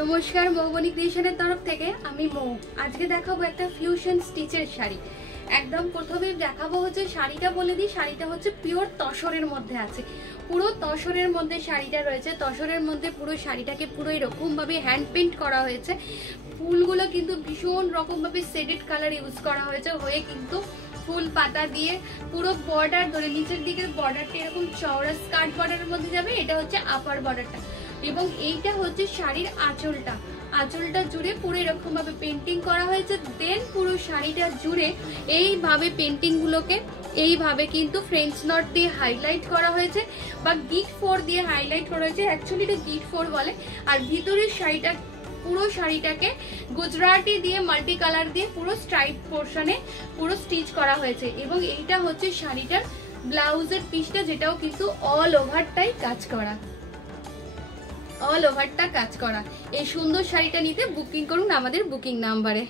নমস্কার, মৌবনী ক্রিয়েশনের তরফ থেকে আমি মৌ। আজকে দেখাবো একটা ফিউশন স্টিচের শাড়ি। একদম প্রথমে দেখাবো হচ্ছে শাড়িটা বলে দিই, শাড়িটা হচ্ছে পিওর তসরের মধ্যে আছে। পুরো তসরের মধ্যে শাড়িটা রয়েছে। তসরের মধ্যে পুরো শাড়িটাকে পুরো এরকমভাবে হ্যান্ড পেন্ট করা হয়েছে। ফুলগুলো কিন্তু ভীষণ রকমভাবে শেডেড কালার ইউজ করা হয়েছে, হয়ে কিন্তু ফুল পাতা দিয়ে পুরো বর্ডার ধরে নিচের দিকের বর্ডারটা এরকম চওড়া স্কার্ট বর্ডারের মধ্যে যাবে। এটা হচ্ছে আপার বর্ডারটা, এবং এইটা হচ্ছে শাড়ির আঁচলটা। আঁচলটা জুড়ে পুরো এরকম ভাবে পেন্টিং করা হয়েছে। দেন পুরো শাড়িটা জুড়ে এইভাবে পেন্টিং গুলোকে এইভাবে কিন্তু ফ্রেঞ্চ নট দিয়ে হাইলাইট করা হয়েছে, বা গিট 4 দিয়ে হাইলাইট করা হয়েছে। অ্যাকচুয়ালি এটা গিট 4 বলে। আর ভিতরের শাড়িটা পুরো শাড়িটাকে গুজরাটি দিয়ে মাল্টি কালার দিয়ে পুরো স্ট্রাইপ পোর্শনে পুরো স্টিচ করা হয়েছে। এবং এইটা হচ্ছে শাড়িটার ব্লাউজের পিসটা, যেটাও কিন্তু অল ওভারটাই কাজ করা, অল ওভারটা কাজ করা। এই সুন্দর শাড়িটা নিতে বুকিং করুন আমাদের বুকিং নাম্বারে।